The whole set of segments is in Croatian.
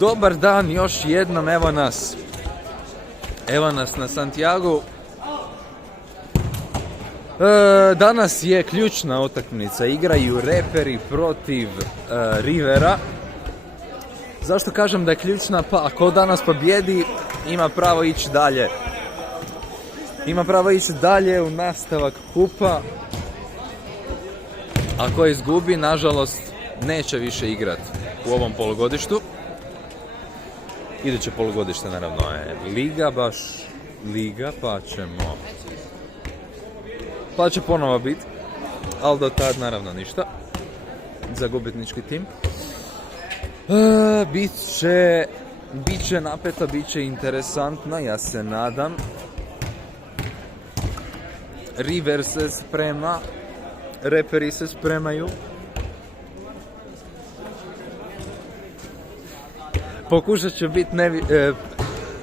Dobar dan još jednom, evo nas na Santiagu. Danas je ključna utakmica, igraju Reperi protiv Rivera. Zašto kažem da je ključna? Pa ako danas pobjedi, ima pravo ići dalje. Ima pravo ići dalje u nastavak kupa. Ako izgubi, nažalost, neće više igrati u ovom polugodištu. Iduće polugodište naravno je Liga, pa će ponovo biti, ali do tad naravno ništa za gubitnički tim. Bit će napeto, bit će interesantno, ja se nadam. River se sprema, Reperi se spremaju. Pokušat ću biti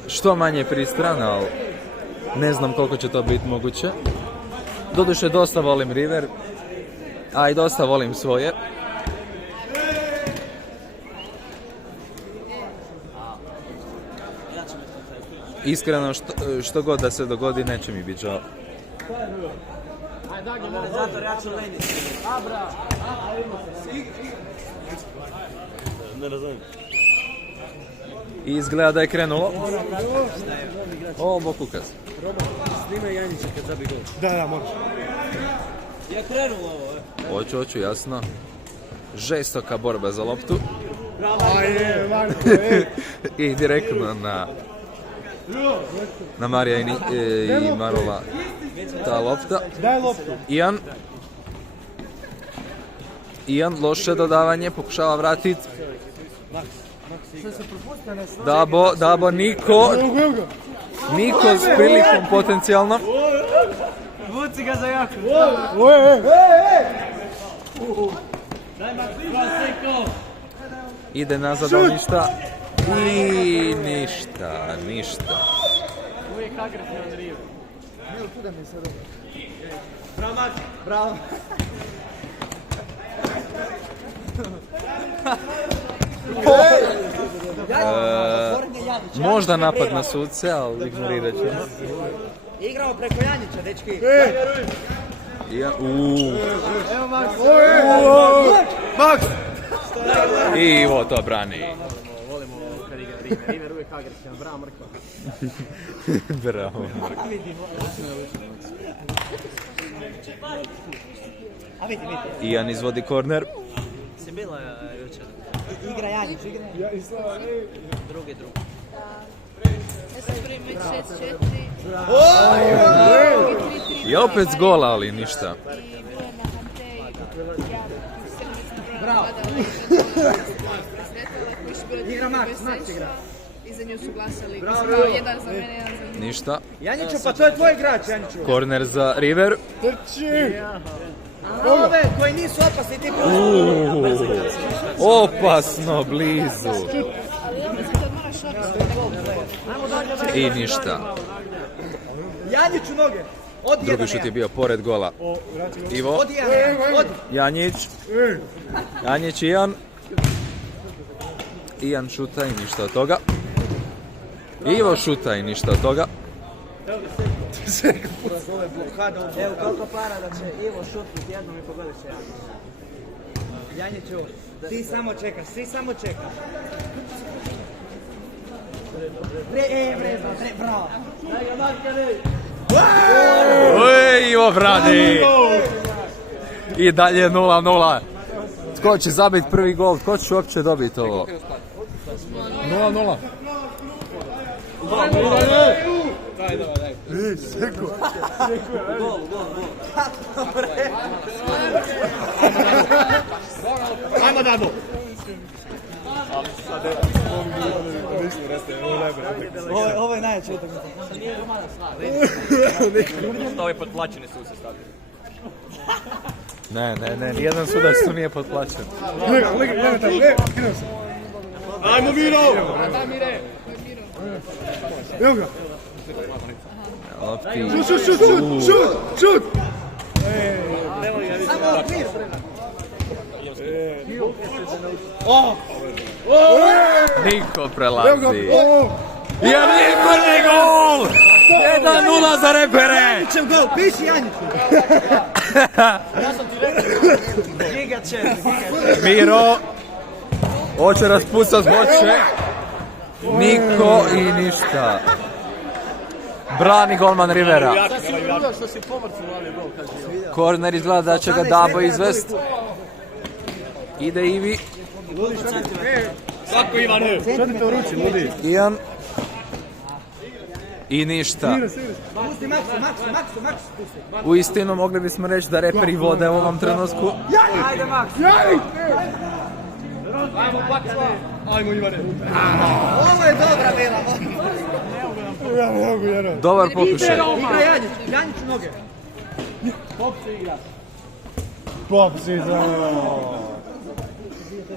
što manje pristran, ali ne znam koliko će to biti moguće. Doduše dosta volim River, a i dosta volim svoje. Iskreno, što god da se dogodi, neće mi biti žao. Ne razumijem. I izgleda da je krenulo. O, Bokukaz. Snimaj Janjića kad zabi gol. Da, moraš. Je krenulo ovo, Hoću, jasno. Žestoka borba za loptu. Ajde, Marko, I direktno na Marija i Marola ta lopta. Daj loptu. Ian, loše dodavanje, pokušava vratiti. Dabo, Niko s prilikom potencijalno. Vuci ga za jako. Ide nazad, ali ništa. I ništa. Uvijek agresivan River. Bravo. Možda napad na suce, ali ignorirat ćemo. Igramo preko Janjića, dečki. Evo Max. Max! I Ivo to brani. Volimo kad igra River. River uvijek agresivan. Bravo Mrko. Bravo. Ian izvodi korner. Si bila jučer? Igra Janjić, Drugi. Ja sam prvi meč 6-4. I opet s gola, ali ništa. I bilo je na Hantej. Bravo. Igra Max igra. I za nju su glasali. Jedan za mene, jedan za nju. Ništa. Janjiću, pa to je tvoj igrač, Janjiću. Korner za River. Trči! Ove koji nisu opasni, ti Opasno blizu. Ali ja mislim da moraš opasno. I ništa. Janjiću noge. Odi Drugi šut je bio pored gola. Ivo. Odi Janjić, Ian. Ian šuta i ništa od toga. Ivo šuta i ništa od toga. Evo koliko para da će Ivo šutnut jednom i pogodit će Janjiću, ti samo čekaš, bravo. Ivo brani. I dalje 0-0. Tko će zabiti prvi gol? Tko će uopće dobiti ovo? 0-0. Daj. Seko. Gol. Ajmo Dado. Ovo je najjače utakmica. Ovi potplaćeni su se stavili. Ne, nijedan sudac tu nije potplaćen. Gledaj tamo, krenuo sam. Ajmo Miro! Evo ga! Šut! Samo okvir! Niko prelazi. Jer nije prvi gol! 1-0 za repere! Janjićev gol, piši Janjiću. Gigače. Miro. Hoće raspucat zboče. Niko i ništa. Brani golman Rivera. Korner izgleda da će ga Dabo izvest. Ide Ivi. Svako Ivane! Što ti to ruči, ludi? Ian. I ništa. Pusti Maksu. U istinu mogli bismo reći da reperi vode u ovom trenutku. Ajde Maks. Ajmo Ivane! Ovo je dobra bila. Dobar pokušaj. Igra Janjić, Janjiću noge.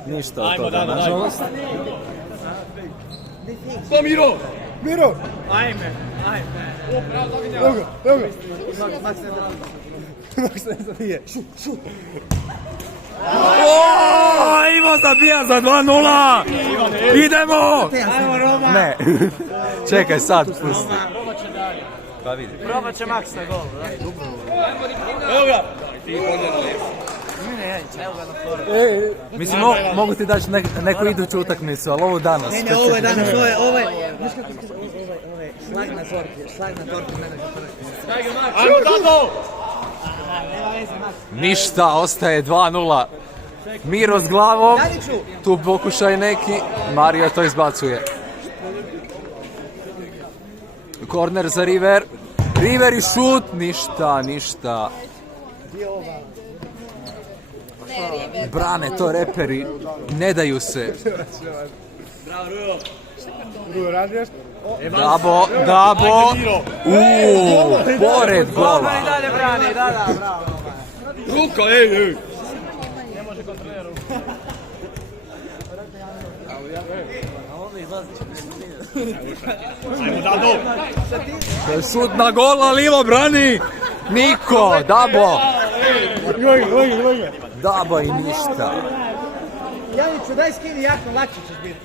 Ništa od toga, nažalost. Ko Miro? Ajme. Ivo zabija za 2-0! Idemo! Ne. Čekaj, sad pusti. Pa vidi. Probat će Maks na gol. Evo ga! Mislim, mogu ti daći neku iduću utakmicu, ali ovo danas. Ne, ovo je danas, ovo je... Znaš kako se ovo je šlag na torti mene za prvi. Ajmo Dado! Nema veze, Maks. Ništa, ostaje 2-0. Miro s glavom, Janjiću! tu pokušaj neki, Mario to izbacuje. Korner za River. River i šut, ništa. Brane to reperi, ne daju se. Dabo. Pored gola. Dalje brani, da, bravo. Ruka, ej! Ajmo Dado! Šut na gol, ali Ivo brani. Niko, Dabo. Dabo i ništa. Janjiću, daj skini jakno, lakše ćeš biti.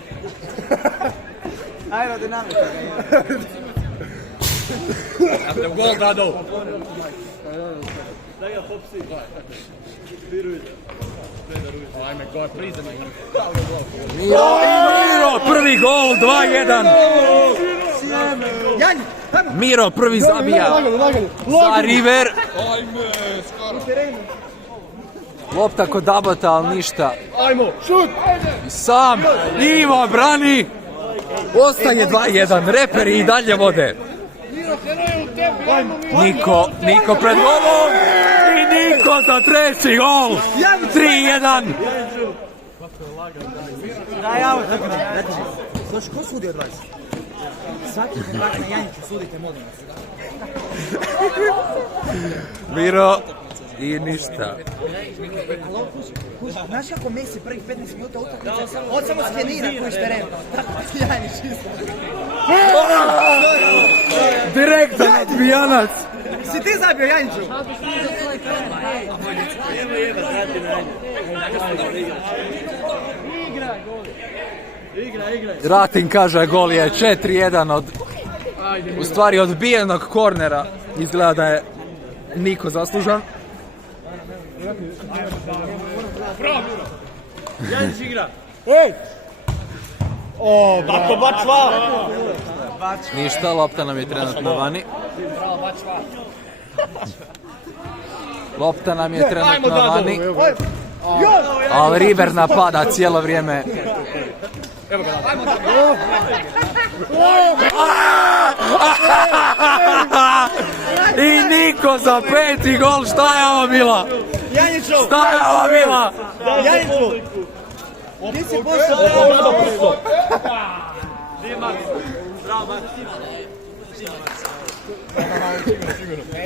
Aerodinamika ga je. Gol Dado! Ajme, gol, prizem. Miro, prvi gol, 2-1. Janjić, ajmo. Miro prvi zabija. Za River. Lopta kod Dabota, ali ništa. Ajmo, šut! Sam Ivo brani. Ostaje 2-1. Reperi i dalje vode. Niko pred golom. I Niko za treći gol. 3-1. Daj auto. Slušaj, ko sudi od vas? Svaki kontakt na Janjiću sudite, molim vas. Miro i ništa. Znaš kako Messi prvih 15 minuta utakmice, on samo skenira koji ste rem. Tako Janjić isto. Direktan odbijanac. Si ti zabio Janjiću? Ratin kaže gol je 4-1 od, u stvari odbijenog kornera. Izgleda da je Niko zaslužan. Janjić igra! Ej! Bako, bačva! Ništa, lopta nam je trenutno vani. Lopta nam je trenutno vani. Ali River napada cijelo vrijeme. Evo ga, I Niko za peti gol, šta je ovo bila? Janjiću! Šta je ovo bila? Janjiću! Ti si pošao!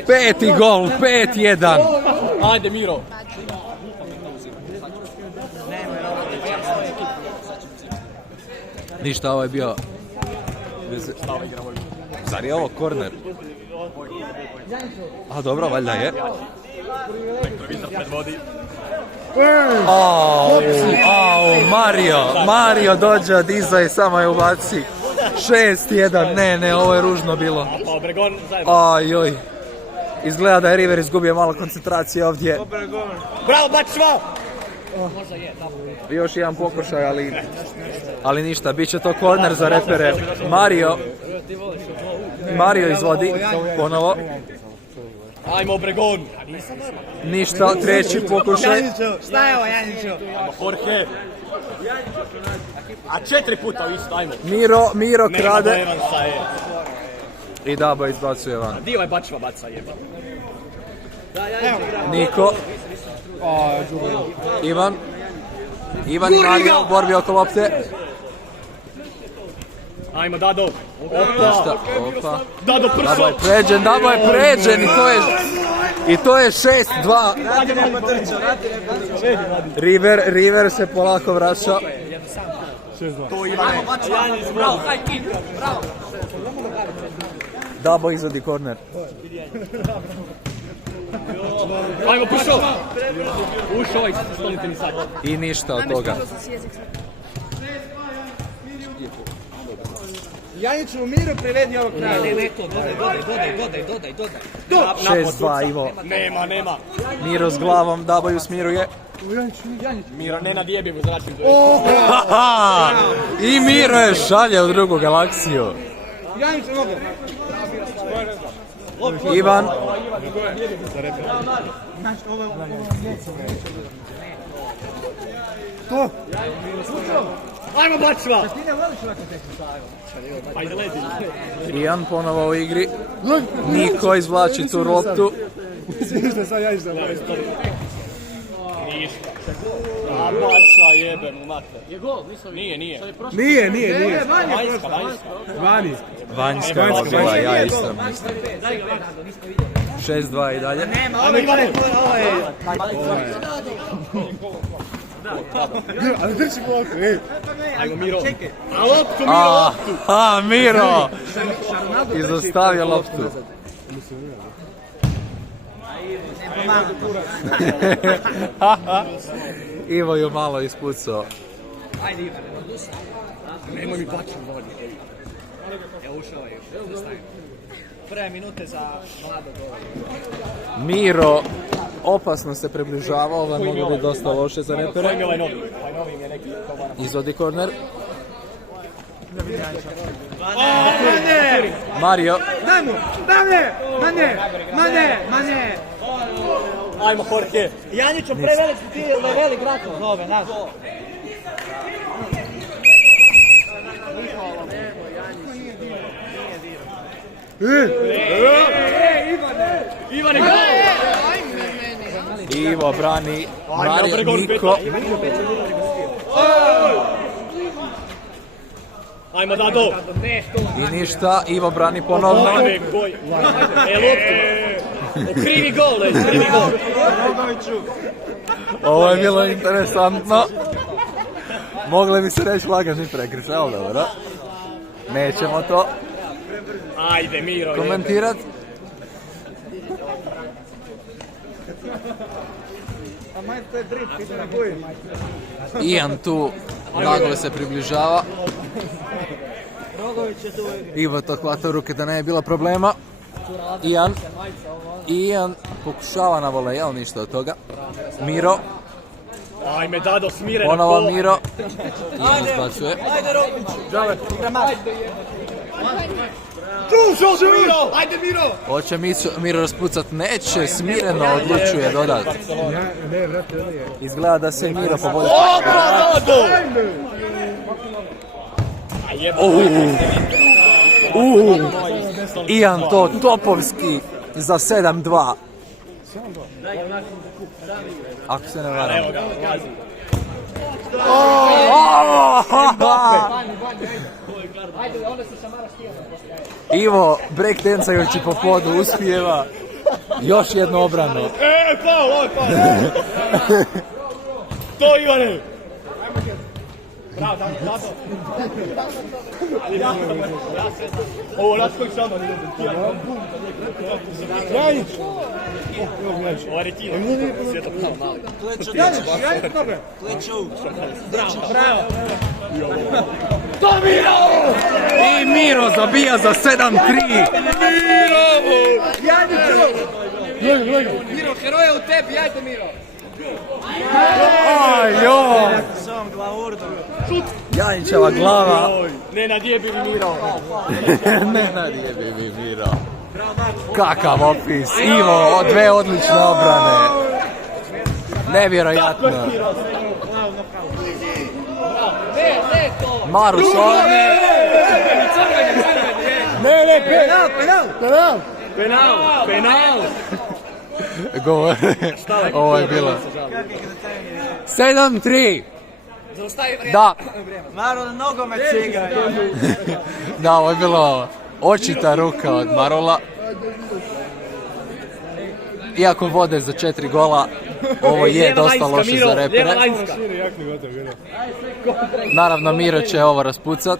Peti gol, 5-1. Ajde Miro! Ništa, ovo je bio... Zar je ovo korner? A dobro, valjda je. Televizor predvodi. Mario dođe od iza i samo je ubaci. 6-1, ne, ovo je ružno bilo. Pa Obregon zajedno. Ajoj. Izgleda da je River izgubio malo koncentracije ovdje. Bravo, Bačva! Još jedan pokušaj, ali ništa, bit će to korner za repere. Mario izvodi ponovo. Ajmo Obregon! Ništa, treći pokušaj. Šta je ovo, Janjiću? Ajmo Jorge! A 4 puta isto, ajmo! Miro krade Nema Evansa je. i Dabo izbacuje van. Di ovaj Bačva baca jeba? Niko. Ivan i Mario u borbi oko lopte. Ajmo Dado! Ništa, opa. Dado prso! Dabo je pređen i to je 6-2. River se polako vraća. Dabo izvodi korner. Ajmo prso! Ušao ovaj stoliteni sad. I ništa od toga. Janjiću, u miru privedi ovog kraja. Ne, to, dodaj. 6-2 Ivo. Nema. Miro s glavom, Dabo ju smiruje. Miro, ne nadjebi mu zračnim I Miro je šalje u drugu galaksiju. Janjiću, mogu. Ivan. Ajmo Bačva! Ajde lezi. Ian ponovo u igri. Niko izvlači tu loptu. Ništa. A Bačva jebe mu mater. Je gol? Nije. Nije. Vanjska. Vanjska je bila, ja isto mislim. 6-2 i dalje. Ajmo Ivane! Ali drži loptu, ej. Ajmo Miro! A loptu, Miro! Izostavio loptu. Ivo ju malo ispucao. Nemoj mi Bačva vodi. Evo ušao je. Prve minute za mlado govori. Miro opasno se približava, ovo je moglo biti dosta loše za repere. Koji mi ovaj novi? Ovaj novi mi je neki... Izvodi korner. Mario. Mane! Ajmo Jorge! Janjiću, prevelik ti je velik rakov zove, znaš. Ivane, gol! Ivo brani. Mario, Niko. Ajmo Dado! I ništa, Ivo brani ponovno. Loptu! Krivi gol, krivi gol! Ovo je bilo interesantno. Mogle bi se reći lagani prekršaj, ali dobro. Nećemo to Ajde Miro! komentirat. Ian tu naglo se približava. Ivo to hvata u ruke da ne je bilo problema. Ian pokušava na voleja, ali ništa od toga. Miro. Ajme Dado, smireno. Ponovo Miro. Ian izbacuje. Ajde Miro! Hoće Miro raspucat, neće, smireno odlučuje dodat. Izgleda da se Miro pobodio. Dado! Ian to topovski za 7-2. Ako se ne varam. Evo ga, gazi. Ivo breakdancajući po podu uspijeva. Još jednu obranu. Faul! To Ivane! Bravo, Dado! Ovo, naš koji samo ne Ovo je rekino. Svjetlo plavo mali. I Miro zabija za 7-3. Miro, heroja u tebi, ajde Miro. Ajo! Sam glavurdom. Janićeva glava. Ne nadjebi mi Miro. Ne nadjebi mi Miro. Kakav opis. Ivo, dve odlične obrane. Nevjerojatno. Marus ovdje. Ne, Penal! penal. Govore. Ovo je bilo. 7-3. Zaustavi vrijeme. Da. Maro, nogomet se igra. Da, ovo je bilo očita ruka od Marola. Iako vode za 4 gola, ovo je dosta loše za repere. Naravno, Miro će ovo raspucat.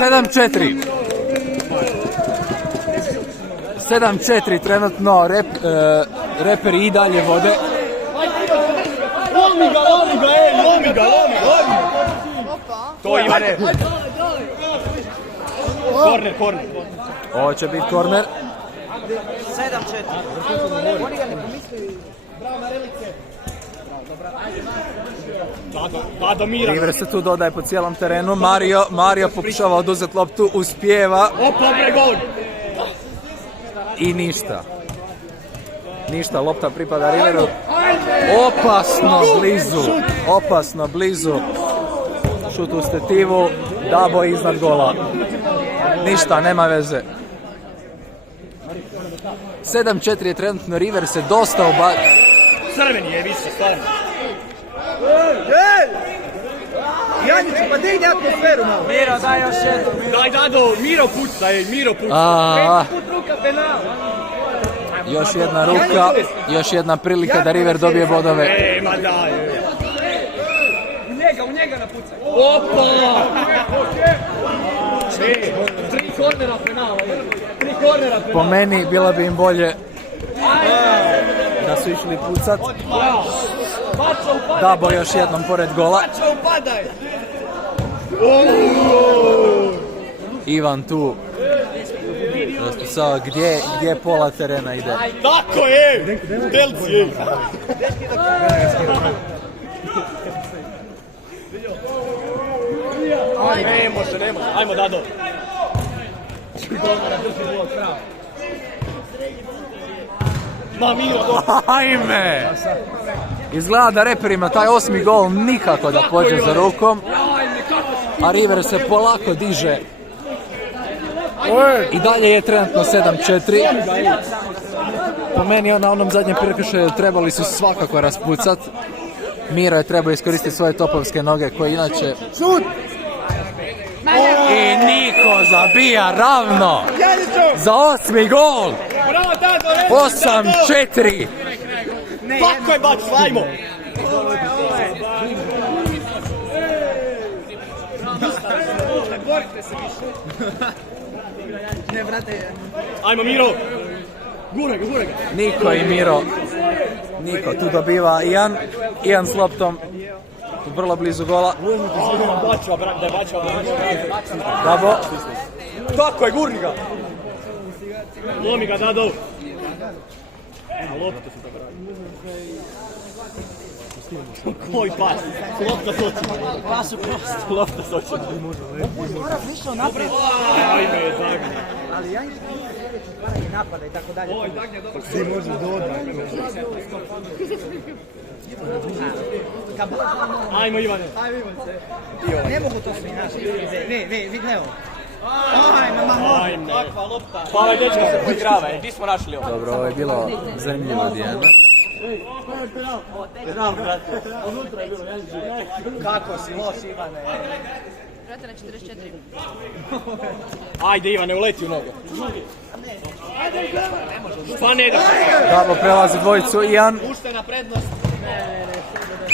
7-4. 7-4 trenutno, reperi i dalje vode. Lomi ga. To Ivane. Korner. Ovo će biti korner. 7-4. Oni ga ne pomisli. Da Mira. River se tu dodaje po cijelom terenu. Mario pokušava oduzeti loptu, uspijeva. Opa, bre, gol. I ništa. Ništa, lopta pripada Riveru. Opasno blizu. Šut u stetivu, Dabo iznad gola. Ništa, nema veze. 7-4 je trenutno, River se dosta Crveni je više, stvarno. Janiću, pa digni atmosferu malo. Miro, daj još jednu. Daj, Dado, Miro puca. Put ruka, penal. Još jedna ruka, još jedna prilika da River dobije bodove. Ma daj. U njega napucaj. Opa! 3 kornera penala. Po meni bilo bi im bolje da su išli pucat. Dabo još jednom pored gola. Upadaj. Ivan tu raspisao gdje pola terena ide. Tako je! Delci je! Ne može. Ajmo, Dado. Ma, Miro, Ajme! Izgleda da reperima taj 8. gol nikako da pođe za rukom. A River se polako diže. I dalje je trenutno 7-4. Po meni na onom zadnjem prekršaju trebali su svakako raspucat. Miro je trebao iskoristiti svoje topovske noge koje inače... I Niko zabija ravno za 8. gol. 8-4. Tako je, bač, slajmo! Borite se više. Ne, brate. Ajmo, Miro! Gure ga! Niko i Miro. Niko tu dobiva Ian s loptom. Vrlo blizu gola. Bačva, brate, bačva. Dabo. Tako je, gurni ga! Lomi ga, Dado! Lopta se tako radi. Koji pas? Lopta s očima. Pas u prost. Lopta s očima. Mora više naprijed. Ajme, zaga. Ali ja nisam sljedeći stvaranje napada i tako dalje. Ti možeš do odmah. Ajmo, Ivane. Ne mogu to svi naši. Ne, vi gledaj ovo. Ajme. Takva lopta. Pa ovaj dečka se poigrava, gdje smo našli ovo? Dobro, ovo je bilo zanimljivo, Dijana. Penal, brate. Kako si loš, Ivane. Vrata na 44. Ajde, Ivane, uleti u nogu. Pa ne da. Dabo prelazi dvojicu, Ian. Pušta prednost.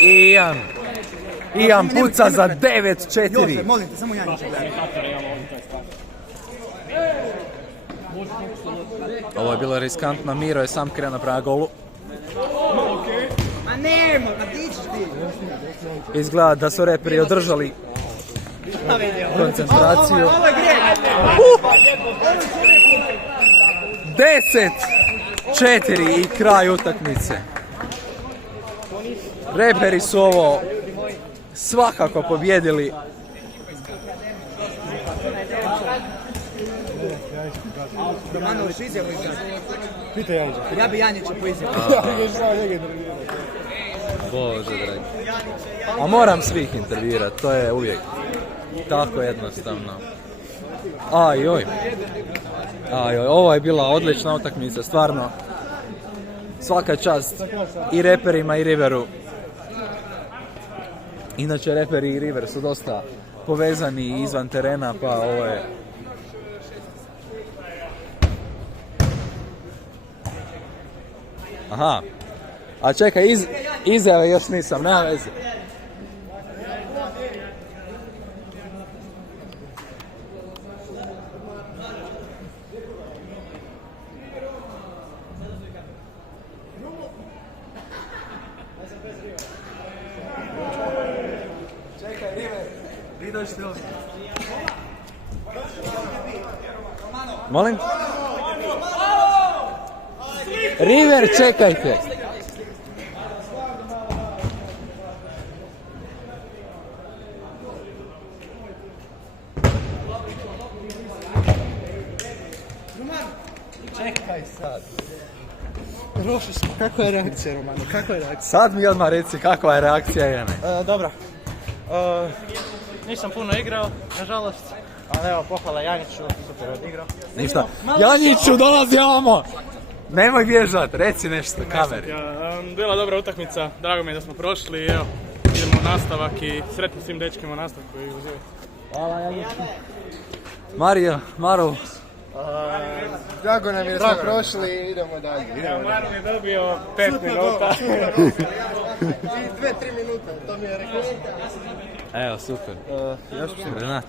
I Ian puca za 9-4. Molim te, samo Janića. Ovo je bilo riskantno, Miro je sam krenuo prema golu. Ma nema, ma ti ćeš ti. Izgleda da su reperi održali koncentraciju. Ovo je grijeh. 10-4 i kraj utakmice. Reperi su ovo svakako pobjedili. Romano, hoćeš izjavu igrati? Pitaj Janjića. Ja bi Janjića po izjavu. Bože dragi. A moram svih intervjuirati, to je uvijek tako jednostavno. Ajoj, ovo je bila odlična utakmica, stvarno. Svaka čast i reperima i Riveru. Inače reperi i River su dosta povezani izvan terena, pa ovo je... Aha, a čekaj, izjave još nisam, nema veze. Čekaj, River, vi dođite ovdje. Molim? River, čekajte! Čekaj sad. Roši smo, kakva je reakcija, Romano? Kakva je reakcija? Sad mi odmah reci kakva je reakcija Jene. Dobro. Nisam puno igrao, nažalost. Ali evo, pohvala Janjiću, super odigrao. Ništa. Janjiću, dolazi ovamo! Nemoj bježat, reci nešto kameri. Bila dobra utakmica, drago mi je da smo prošli i evo, idemo u nastavak i sretno svim dečkima u nastavku i uživajte. Hvala Janjiću. Mario, Maro. Drago nam je da smo prošli i idemo dalje. Maro je dobio 5 minuta. 2-3 minuta, to mi je rekao. Evo, super. Renat.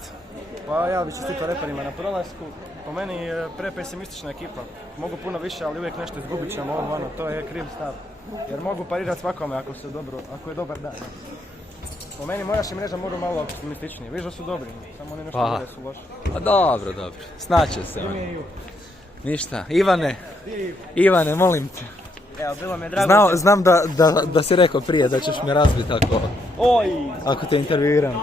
Pa ja bih čestitao reperima na prolasku. Po meni je prepesimistična ekipa. Mogu puno više, ali uvijek nešto izgubit ćemo ovo, ono, to je kriv stav. Jer mogu parirati svakome ako je dobar dan. Po meni mojaš i mreža mogu malo optimističnije. Vižo su dobri, samo oni nešto druge su loši. Pa dobro. Snaće se oni. Ništa. Ivane, molim te. Evo, bilo mi je drago. Znam da si rekao prije da ćeš me razbiti ako te intervjuiram.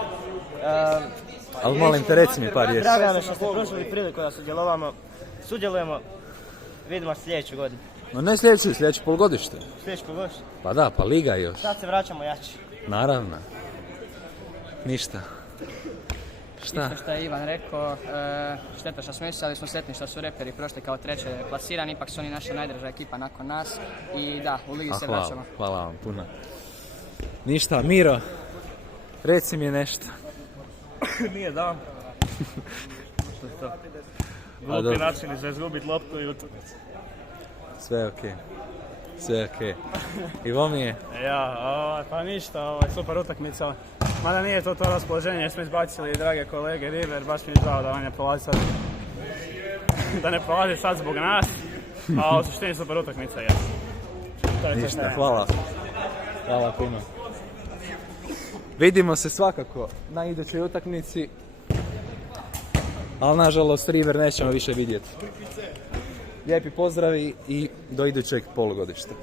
Ali molim te, reci mi par riječi. Drago nam je što ste prošli priliku da sudjelujemo. Vidimo se sljedeću godinu. No ne sljedeće polugodište. Sljedeću godišnju. Pa da, pa liga još. Sad se vraćamo jači. Naravno. Ništa. Šta? Isto što je Ivan rekao, šteta što smo mislili, ali smo sretni što su reperi prošli kao treće plasirani, ipak su oni naša najdraža ekipa nakon nas i da, u ligi se vraćamo. Hvala vam puno. Ništa, Miro, reci mi nešto. Nije dan. Što je to? Glupi načini za izgubiti loptu i utakmicu. Sve okej. I vomi je? Pa ništa, super utakmica. Mada nije to raspoloženje jer smo izbacili drage kolege River, baš mi je žao da on ne prolazi sad. Da ne prolazi sad zbog nas, a u suštini super utakmica je. Ništa, hvala. Hvala puno. Vidimo se svakako na idućoj utakmici, ali nažalost River nećemo više vidjeti. Lijepi pozdravi i do idućeg polugodišta.